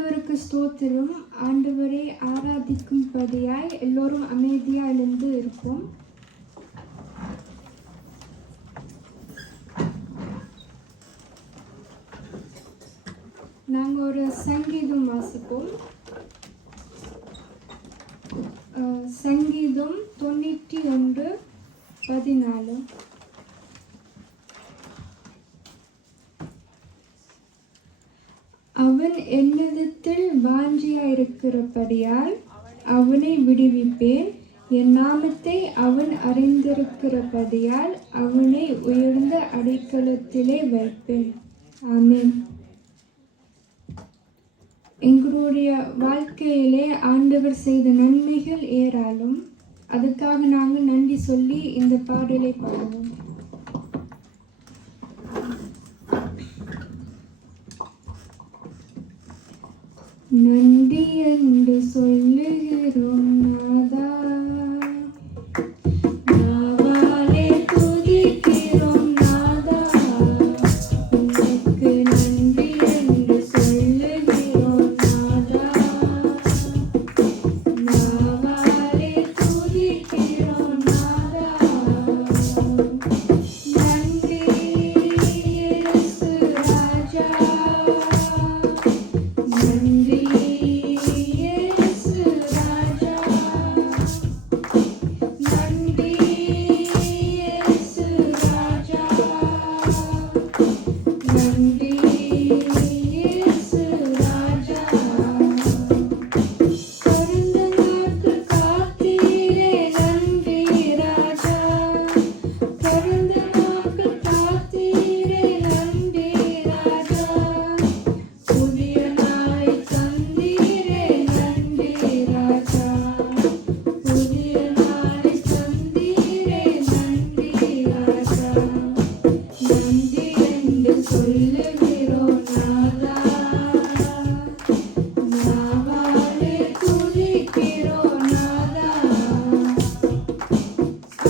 ஆண்டவருக்கு ஸ்தோத்திரம். ஆண்டவரை ஆராதிக்கும்படியாய் எல்லோரும் அமைதியாக எழுந்து இருப்போம். நாங்கள் ஒரு சங்கீதம் வாசிப்போம். சங்கீதம் 91:14. அவன் என்னிடத்தில் வாஞ்சியாயிருக்கிறபடியால் அவனை விடுவிப்பேன். என் நாமத்தை அவன் அறிந்திருக்கிறபடியால் அவனை உயர்ந்த அடைக்கலத்திலே வைப்பேன். ஆமென். எங்களுடைய வாழ்க்கையிலே ஆண்டவர் செய்த நன்மைகள் ஏராளம். அதுக்காக நாங்கள் நன்றி சொல்லி இந்த பாடலை பாடுவோம். நன்றி என்று சொல்லுகிறோம் நாதா, நாவாலே துதிக்கிறோம் நாதா. உனக்கு நன்றி என்று சொல்லுகிறோம் நாதா, நாவாலே துதிக்கிறோம் நாதா. நன்றி இயேசு ராஜா, நன்றி இயேசு ராஜா, நன்றி இயேசு ராஜா, நன்றி இயேசு ராஜா. பிறந்த நாட்கள் காத்தீரே நன்றி ராஜா, பிறந்த நாட்கள் காத்தீரே நன்றி ராஜா. புதிய நாளை தந்தீரே நன்றி ராஜா, புதிய நாளை தந்தீரே நன்றி ராஜா. நன்றி என்று சொல்லுகிறோம் நாதா, நாவாலே துதிக்கிறோம் நாதா.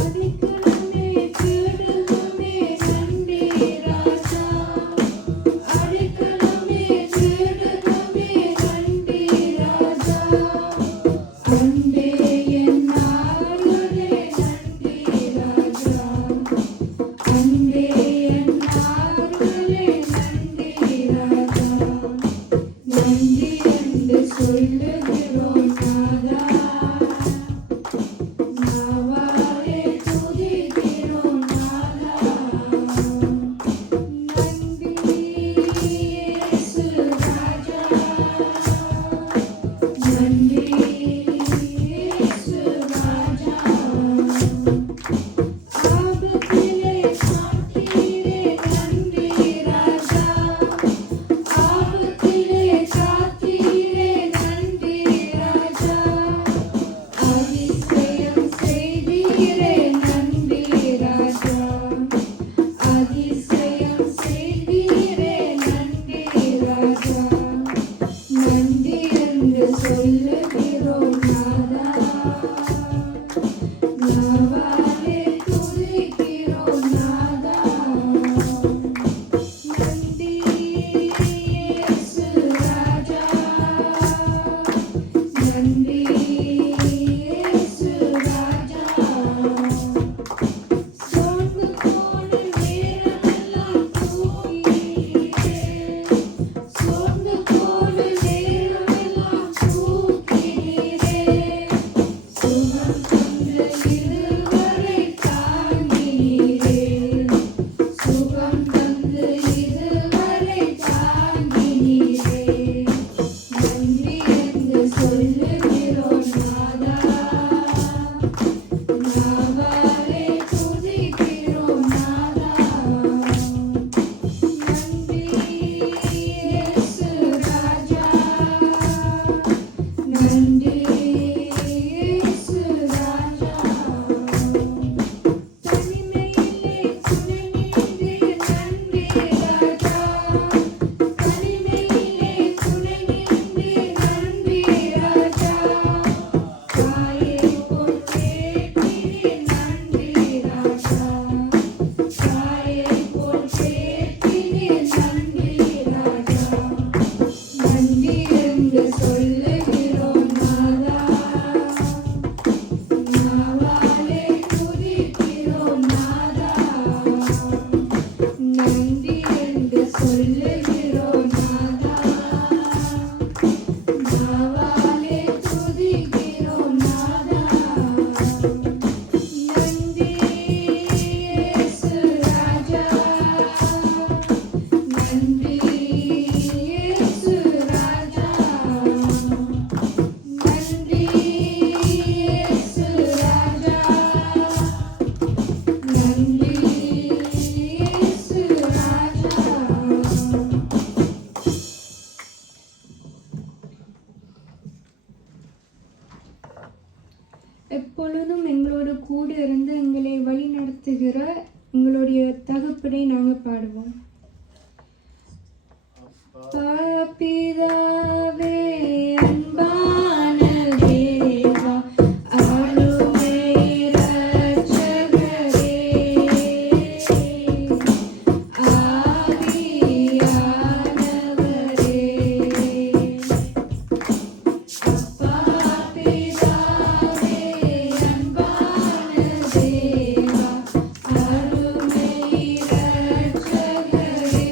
அடைக்கலமே தேடுகிறோமே நன்றி ராஜா, அடைக்கலமே தேடுகிறோமே நன்றி ராஜா. அன்பே என் ஆறுதலே நன்றி ராஜா, அன்பே என் ஆறுதலே நன்றி ராஜா. நன்றி என்று சொல்லுகிறோம் நாதா, நாவாலே துதிக்கிறோம் நாதா. நன்றி இயேசு ராஜா, நன்றி இயேசு ராஜா. ஆபத்திலே காத்தீரே நன்றி ராஜா, ஆபத்திலே காத்தீரே நன்றி ராஜா. அதிசயம் செய்தீரே நன்றி ராஜா, அதிசயம் செய்தீரே நன்றி ராஜா. நன்றி என்று சொல்லுகிறோம் நாதா, நாவாலே நடத்துகிற எங்களுடைய தகப்பனை நாங்கள் பாடுவோம். பிதாவே அன்பான தேவா அருமை இரட்சகரே ஆவியானவரே அப்பா பிதாவே அன்பான தேவா அருமை இரட்சகரே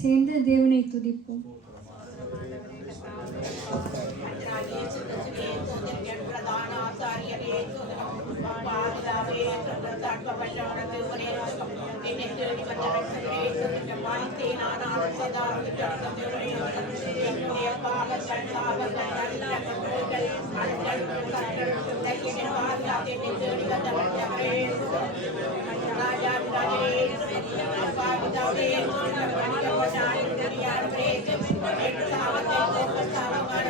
சேர்ந்து தேவனை துதிப்போம். பாதுகாவே தாழ்த்தப்பட்டவனுக்கு ஒரே என்னை தேடி வந்த ரட்சகரே இந்த வாழ்த்தே நான் ஆசைதா என்னுடைய பாவங்கள் பாவங்கள் நல்லவர்கள் அண்ணல் கண்கள் என்னை பாதுகாத்து என்னை தேடி வந்த ரட்சகரே ராஜா ராஜே பாதுகாவே பணிக்கப்பட்டாரே சாவத்தை சாவமான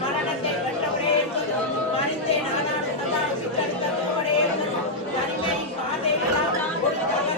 மரணத்தை பெற்றவரே மறித்தேன் ஆனால் தருத்தவரே தனிமை பாதைகளால் ஒரு தகவலை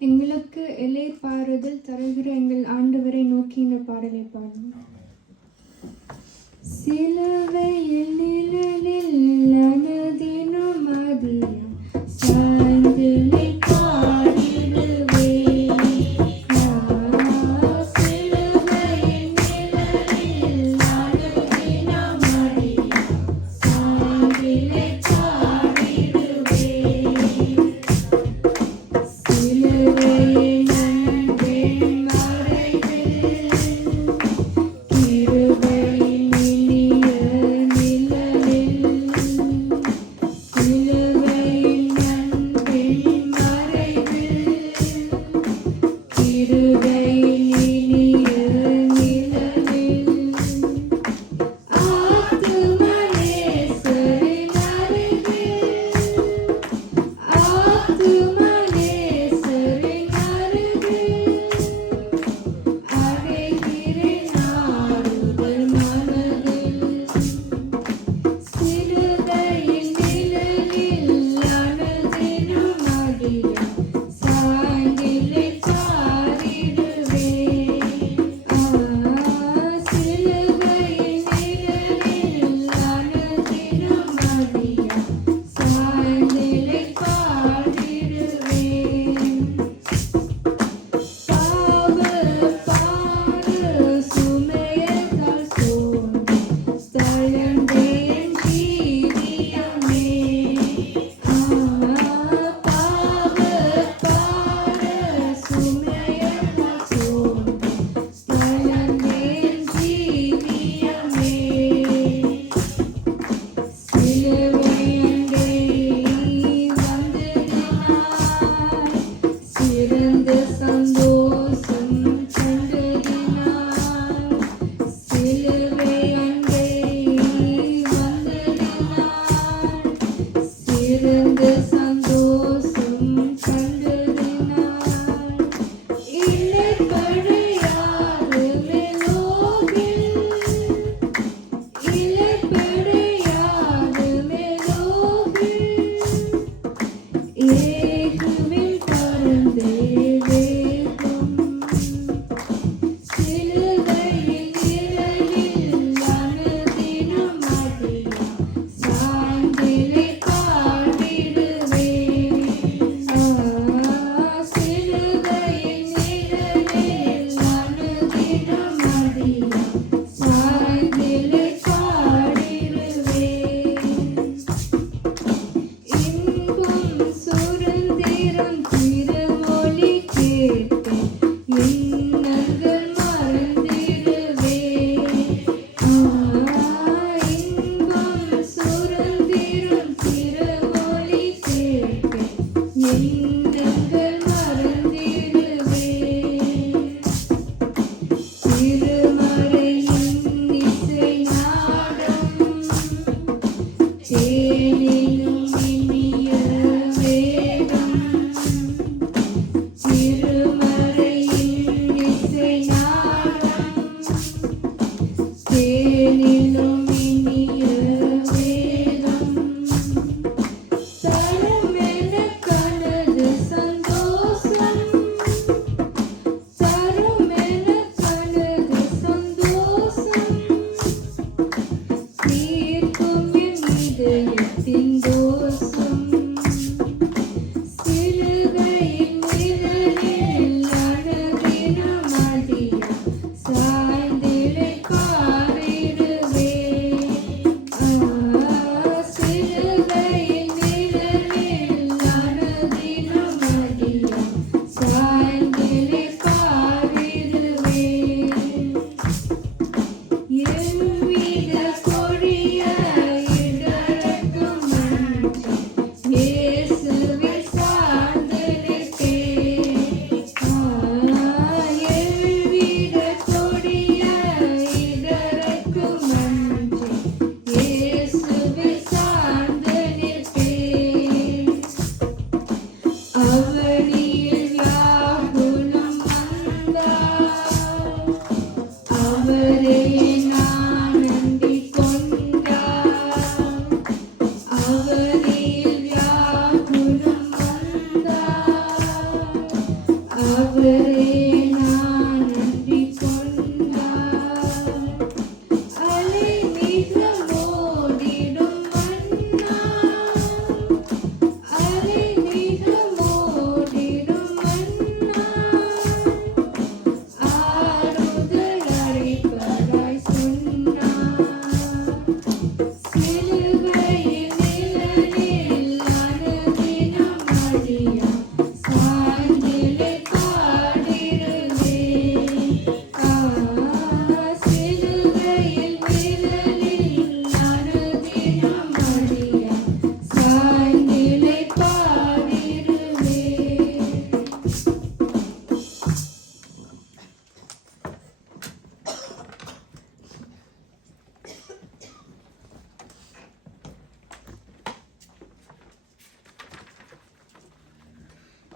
எங்களுக்கு இளைப்பாறுதல் தருகிற எங்கள் ஆண்டவரை நோக்கி இந்த பாடலை பாடும். சிலுவையில் நிழலில் அனுதினம் மதியம் சாய்ந்திலை கிருபையின் இனிய நிழலில்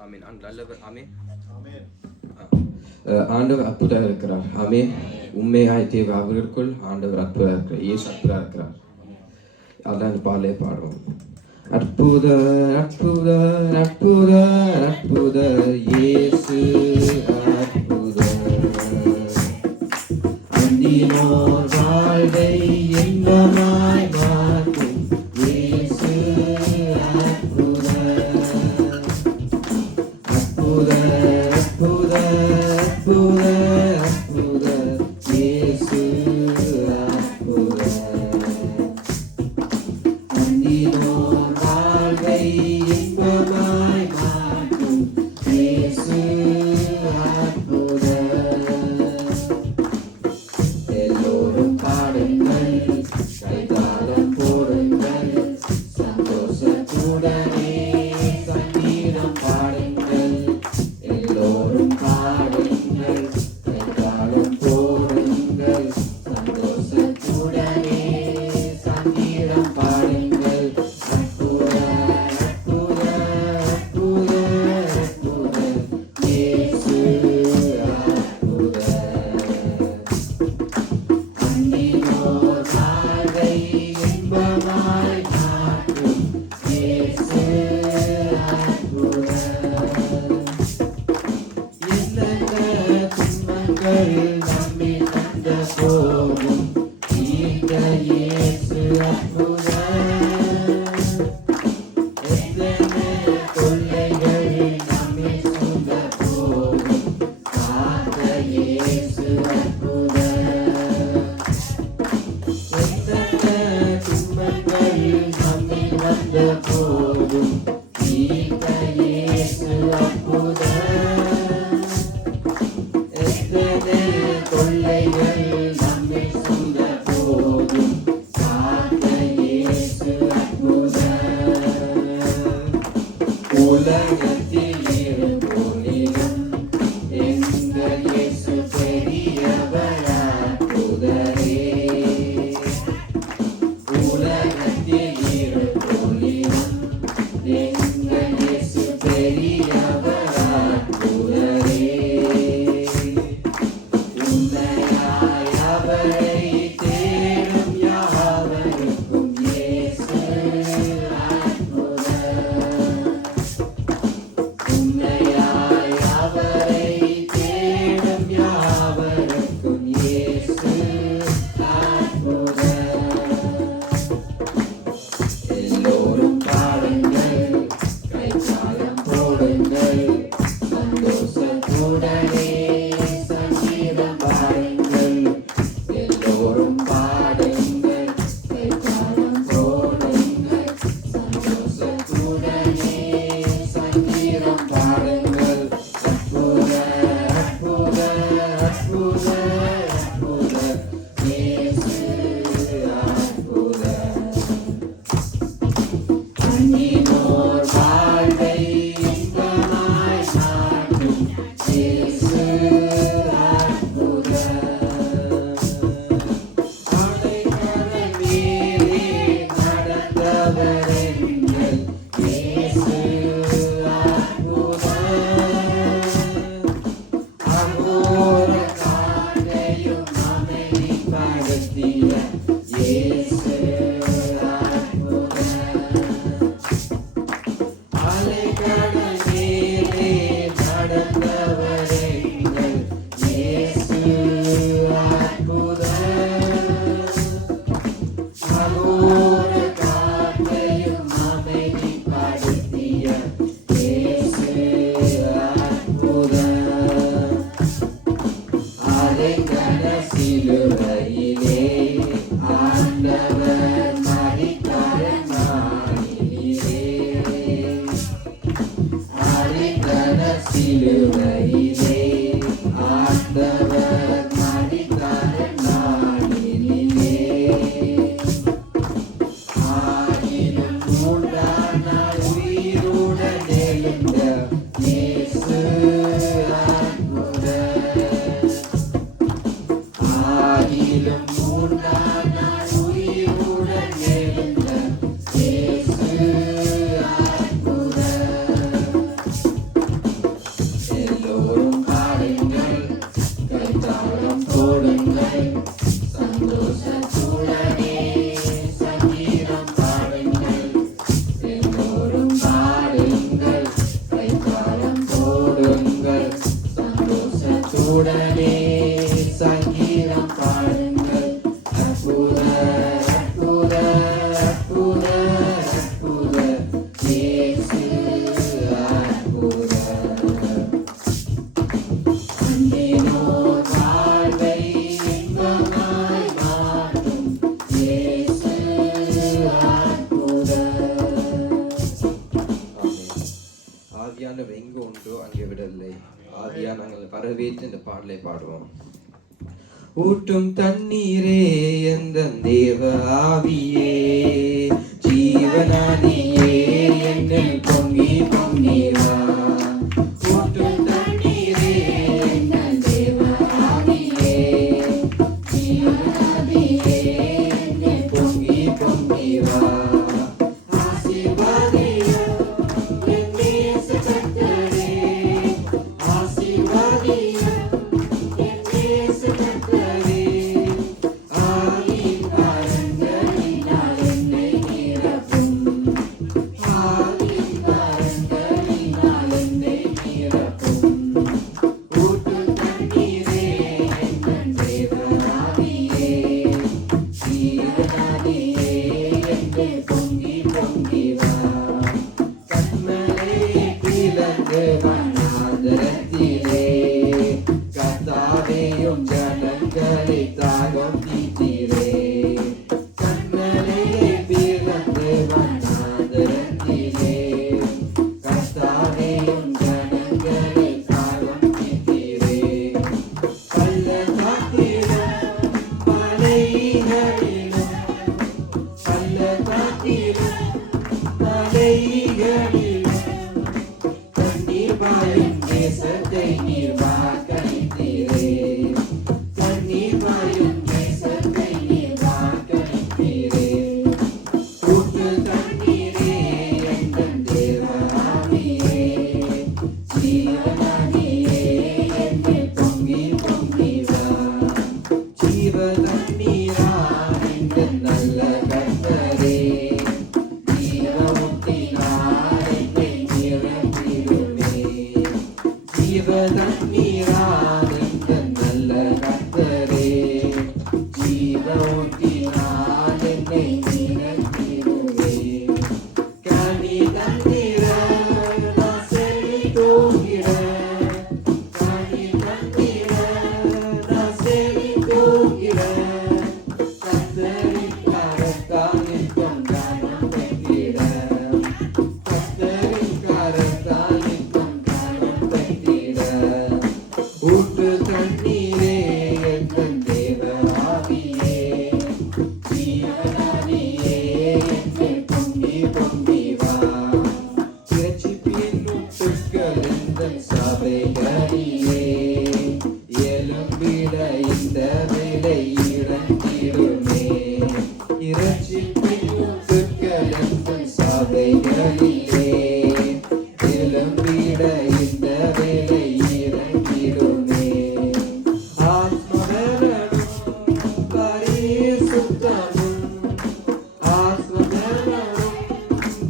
ஆமீன். நல்லவர். ஆமீன். ஆண்டவர் அற்புதமாக இருக்கிறார். ஆமீன். உண்மையாய் தேவை அவர்களுக்குள் ஆண்டவர் அற்புதமாக இருக்கிறார். இயேசு அற்புதமாக இருக்கிறார். அதான் பாலே பாடுவோம். அற்புத அற்புத அற்புத அற்புத இயேசு அற்புத அந்தினோர் வாழ்வை இன்பமாய் மாற்றும் இயேசு அற்புத அற்புத அற்புத அற்புத அற்புத இயேசு அற்புத அந்தினோர் வாழ்வை இன்பமாய் மாற்றும் இயேசு அற்புத எல்லோரும் பாடுங்கள், கைதாளம் போடுங்கள், சந்தோஷத்துடனே சங்கீதம் பாடுங்கள். எல்லோரும் பாடுங்கள், கைதாளம் போடுங்கள், சந்தோஷத்துடனே சங்கீதம் பாடுங்கள். அற்புத அற்புத அற்புத அற்புத இயேசு அற்புத அந்தினோர் வாழ்வை இன்பமாய் மாற்றும் இயேசு அற்புத எண்ணற்ற துன்பங்கள் நம்மை தந்த போதும் தீர்த்த இயேசு அற்புத எத்தனை தொல்லைகள் நம்மை சூழ்ந்த போதும் காத்த இயேசு அற்புத எத்தனை துன்பங்கள் நம்மை வந்த போதும் தீர்த்த இயேசு அற்புத எத்தனை தொல்லைகள் நம்மை சூழ்ந்த போதும் காத்த இயேசு அற்புத உலகத்தில் இருப்போரிலும் எங்கள் இயேசு பெரியவர் அற்புதரே. உலகத்தில் இருப்போரிலும் அன்பினோர் வாழ்வை இன்பமாய் மாற்றும் இயேசு அற்புதர். அலைக்கடல் மீறி நடந்தவர் எங்கள் இயேசு அற்புதர். அகோர காட்டையும் அமைதிப்படுத்திய இயேசு அற்புதர். அலைக்கடல் மீறி நடந்தவர் எங்கள் இயேசு அற்புதர். அகோர காட்டையும் அமைதிப்படுத்திய இயேசு அற்புதர். அலைக்கட சிலுவையிலே ஆண்டவர் மரித்தார் நாளிலே. அலைக்கட சிலுவையிலே ஆண்டவர் மரித்தார் நாளிலே. ஆயினும் மூன்றாம் நாள் உயிருடன் எழுந்த இயேசு அற்புதர். ஆயிலும் மூன்றாம் நாள் உயிருடன் எழுந்த இயேசு அற்புதர். எல்லோரும் பாடுங்கள், கைத்தாளம் போடுங்கள், சந்தோஷத்துடனே சங்கீதம் பாடுங்கள். எல்லோரும் பாடுங்கள், கைத்தாளம் போடுங்கள், சந்தோஷத்துடனே சங்கீதம் பாடுங்கள். அற்புதர், அற்புதர், அற்புதர், அற்புதர், இயேசு அற்புதர். அன்பினோர் வாழ்வை இன்பமாய் மாற்றும் இயேசு அற்புதர். ஆவியானவர் எங்கு உண்டோ அங்கே விடவில்லை. ஆவியா நாங்கள் வரவேற்று இந்த பாடலை பாடுவோம். ஊட்டும் தண்ணீரே எந்த தேவ ஆவியே, ஜீவனாதியே என்னில் பொங்கி பொங்கி வா. ஊட்டும் தண்ணீரே எங்கள் தேவ ஆவியே, ஜீவனாதியே என்னில் பொங்கி பொங்கி வா. ஆசீர்வாதியும் என் நேச கர்த்தரே, ஆசீர்வாதியும் என் நேச கர்த்தரே. ஆவியின் கரங்களினால் என்னை நிரப்பும், ஆவியின் கரங்களினால் என்னை நிரப்பும். ஊற்றும் தண்ணீரே எங்கள் தேவ ஆவியே, ஜீவனாதியே என்னில் பொங்கி பொங்கி வா. கண்மலை பிளந்து வனாந்தரத்திலே, கர்த்தாவேயும் ஜனங்களை தாகம் தீர்த்தீரே. கண்மலை பிளந்து வனாந்தரத்திலே, கர்த்தாவேயும் ஜனங்களை தாகம் தீர்த்தீரே. பள்ளத்தாக்கிலும் மலைகளிலும், பள்ளத்தாக்கிலும் மலைகளிலும் தண்ணீர் பாயும் தேசத்தை நீர் வாக்களித்தீரே. தண்ணீர் பாயும் தேசத்தை நீர் வாக்களித்தீரே. ஊற்று தண்ணீரே எங்கள் தேவ ஆவியே, ஜீவனாதியே என்னில் பொங்கி பொங்கி வா. ஜீவ தண்ணீரா எங்கள் நல்ல கர்த்தரே, ஜீவமுத்தினார் என்னை நிரப்பிடுமே. ஜீவ தண்ணீரார் எங்கள் நல்ல கர்த்தரே, ஜீவமுத்தினார் என்னை நிரப்பிடுமே. கனி தண்ணீர நான் செழித்தோங்கிட, கனி தண்ணீர நான் செழித்தோங்கிட. கர்த்தரின் கரத்தால் நித்தம் தானம் பெற்றிட, கர்த்தரின் கரத்தால் நித்தம் தானம் பெற்றிட. துதிகளிலே எழும்பிட இந்த வேலை இறங்கிடுமே. ஆத்மபலனும் பரிசுத்தமும் ஆத்மபலனும்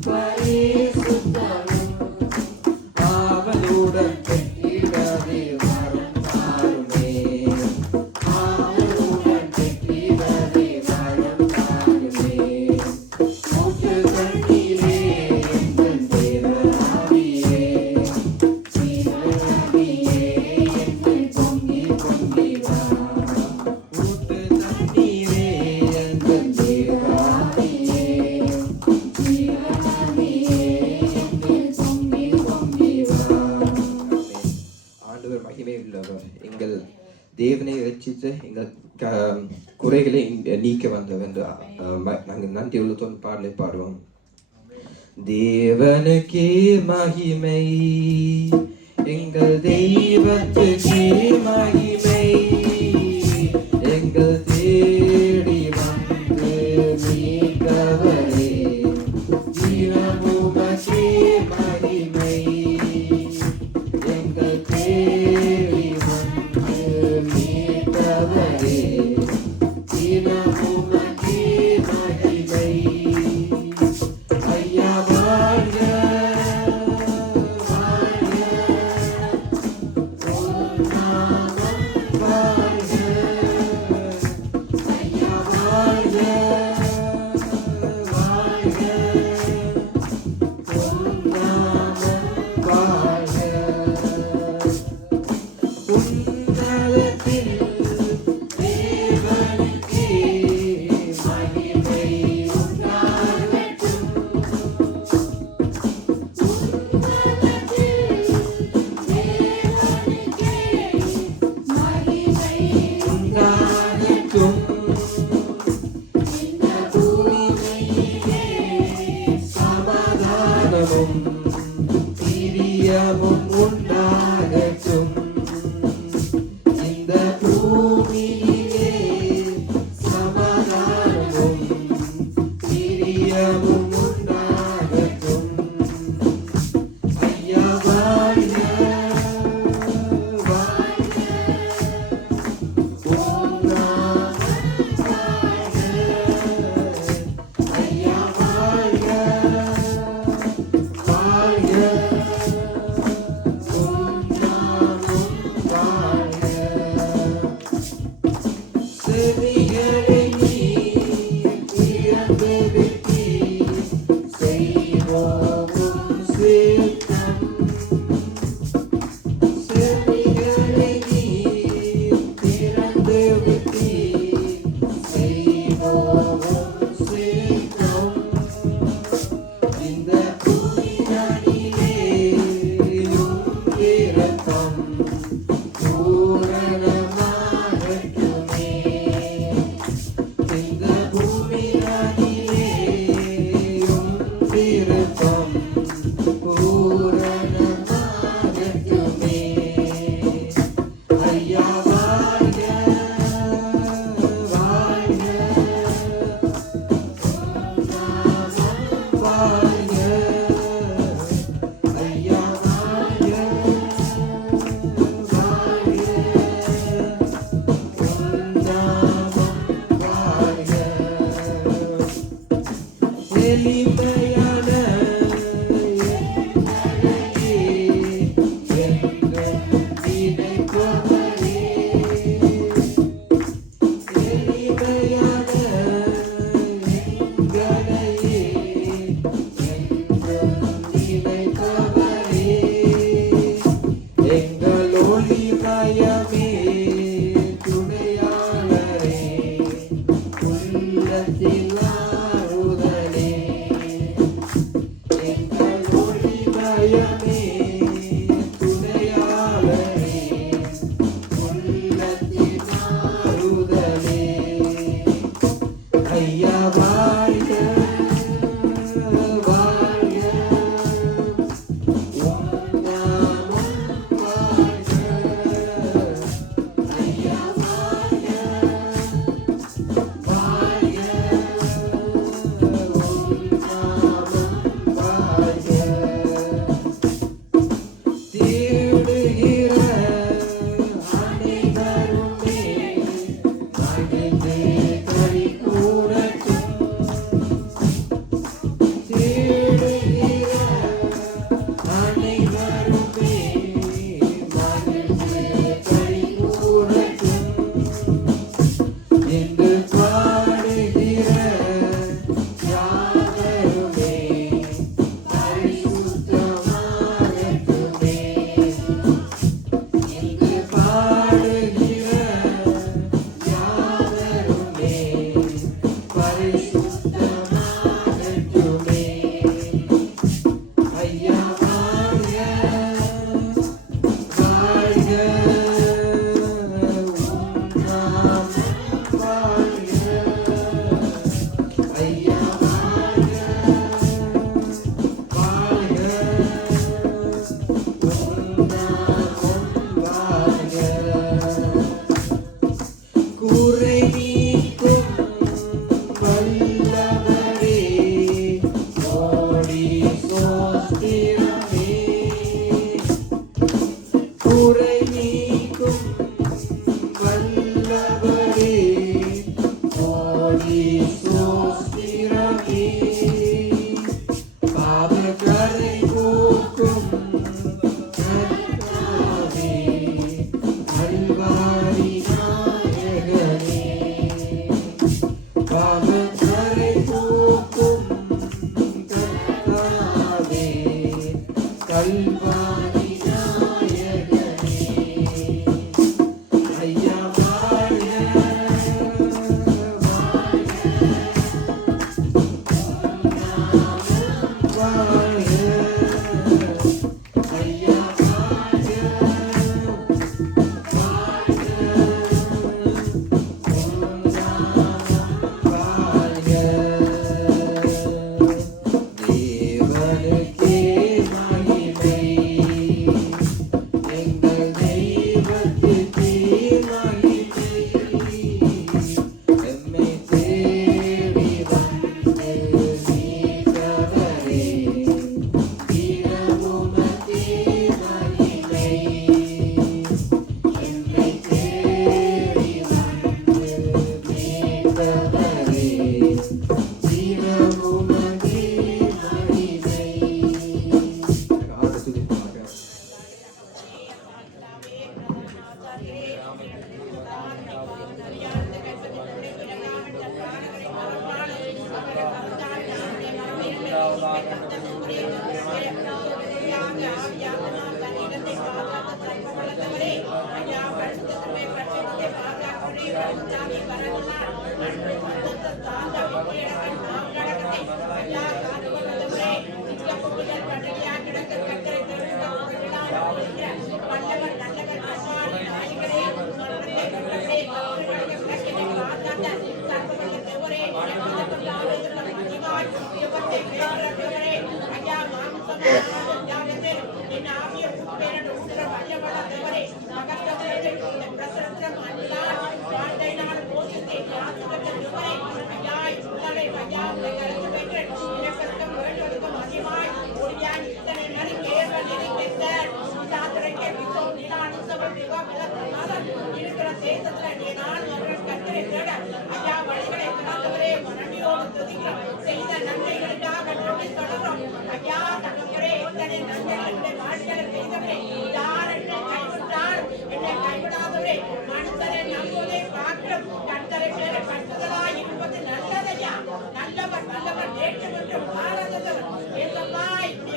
பரிசுத்தமும் ஆவலுடன் பெற்றிடவே வரம் தாருமே. ஆவலுடன் பெற்றிடவே வரம் தாருமே. மூச்சு தண்ணீரே எங்கள் தேவராவியே, தேவராவியே எங்கள் பொங்கி பொங்கி வா. ஊற்று தண்ணீரே எங்கள் தேவராவியே, தேவராவியே எங்கள் பொங்கி பொங்கி வா. ஆண்டவர் மகிமை உள்ளவர். எங்கள் தேவனை ரட்சித்து எங்கள் குறைகளை நீக்க வந்தவர் என்று நாங்கள் நன்றி உள்ளத்தோடு பாடலை பாடுவோம். தேவனுக்கே மகிமை, எங்கள் தெய்வத்துக்கே மகிமை, எங்கள் தேடி வந்து மீட்கவரே ஜீவமுமக்கே மகிமை, எங்கள் தேடி வந்து மீட்கவரே ஜீவமுமக்கே மகிமை. ஐயா வாழ்க வாழ்க, உம் நாமம் வாழ்க. ஐயா வாழ்க வாழ்க, உம் நாமம் வாழ்க. உன்னதத்தில் தேவனுக்கே மகிமை உண்டாகட்டும். உன்னதத்தில் தேவனுக்கே மகிமை உண்டாகட்டும். இந்த பூமியிலே சமாதானமும் பிரியமும் உண்டாகட்டும். இந்த பூமியிலே சமாதானமும் பிரியமும் உண்டாகட்டும். ஐயா வாழ்க வாழ்க, உம் நாமம் வாழ்க. ஐயா வாழ்க வாழ்க, உம் நாமம் வாழ்க. செவிகளை நீர் திறந்து விட்டீர், செய்வோம் சித்தம். செவிகளை நீர் திறந்து விட்டீர், செய்வோம் சித்தம். இந்த பூமியிலேயும் இரக்கம் பூரணமாகட்டுமே. இந்த பூமியிலேயும் இரக்கம் பூரணமாகட்டுமே. ஐயா வாழ்க வாழ்க, நாமம் வாழ்க. ஐயா வாழ்க வாழ்க, நாமம் வாழ்க. எளிமையான எங்களையே என்றும் நினைப்பவரே. எளிமையான எங்களையே கல்வாரி நாயகனே ஐயா வாழ்க வாழ்க ஐயா வாழ்க வாழ்க தேவனுக்கே மகிமை எங்கள் தெய்வத்துக்கே மகிமை எம்மை தேடி வந்து மீட்டவரே தினமுமக்கே மகிமை எம்மை தேடி வந்து மீட்டவரே தினமுமக்கே மகிமை ஆரத்துக்காக செய்த நன்மைகளுக்காக நன்றி சொல்கிறோம். ஐயா தகப்பனே, இத்தனை நன்மைகளை வாழ்க்கையில செய்தவரே, யார் என்னை கைவிட்டால் என்னை கைவிடாதவரே, மனுஷரை நம்புவதை பார்க்கிறோம். கர்த்தரை பேர கட்டுதலாய் இருப்பது நல்லதையா, நல்லவர் நல்லவர் நேற்று என்று மாறாதவர். ஏசப்பா, இப்படி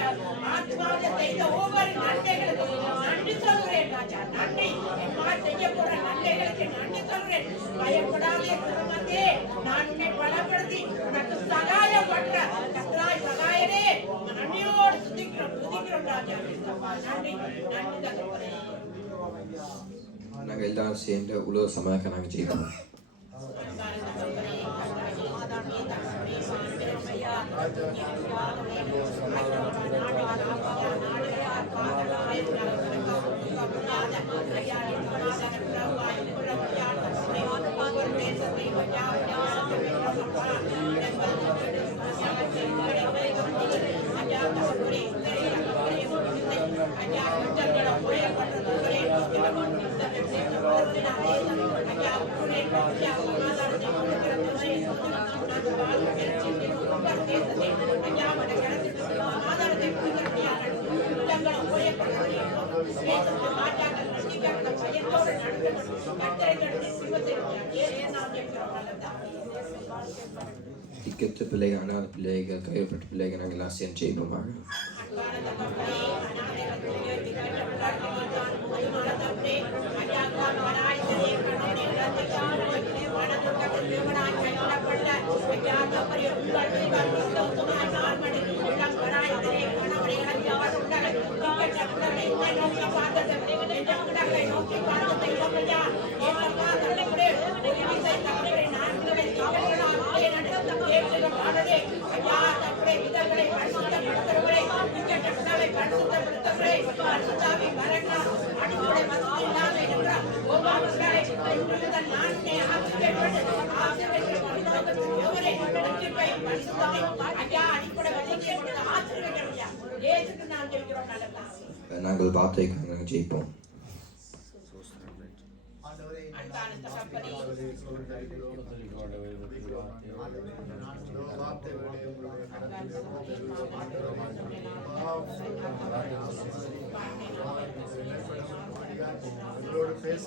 ஆத்மாவில் செய்த ஒவ்வொரு நன்மைகளுக்கும் நன்றி சொல்கிறேன் ராஜா. நன்றி எம்மா செய்ய போற நன்மைகளுக்கு நன்றி சொல்கிறேன். பயப்படாதே குடும்பத்தே, நான் உன்னை பலப்படுத்தி உனக்கு சகாயம் பண்ற கர்த்தராய் சகாயரே, நன்றியோடு துதிக்கிறோம் ராஜா. ஏசப்பா, நன்றி நன்றி தகப்பனே. நாங்கள் எல்லாரும் சேர்ந்து உலக சமாளிக்க நாங்கள் செய்கிறோம். திக்கற்ற பிள்ளைகள், அனாத பிள்ளைகள், கைவிடப்பட்ட பிள்ளைகள் நாங்கள் எல்லாம் சேர்ந்து செய்யணுமாக. நாங்கள் வார்த்தைக்காக நாங்கள் ஜெயிப்போம். பேச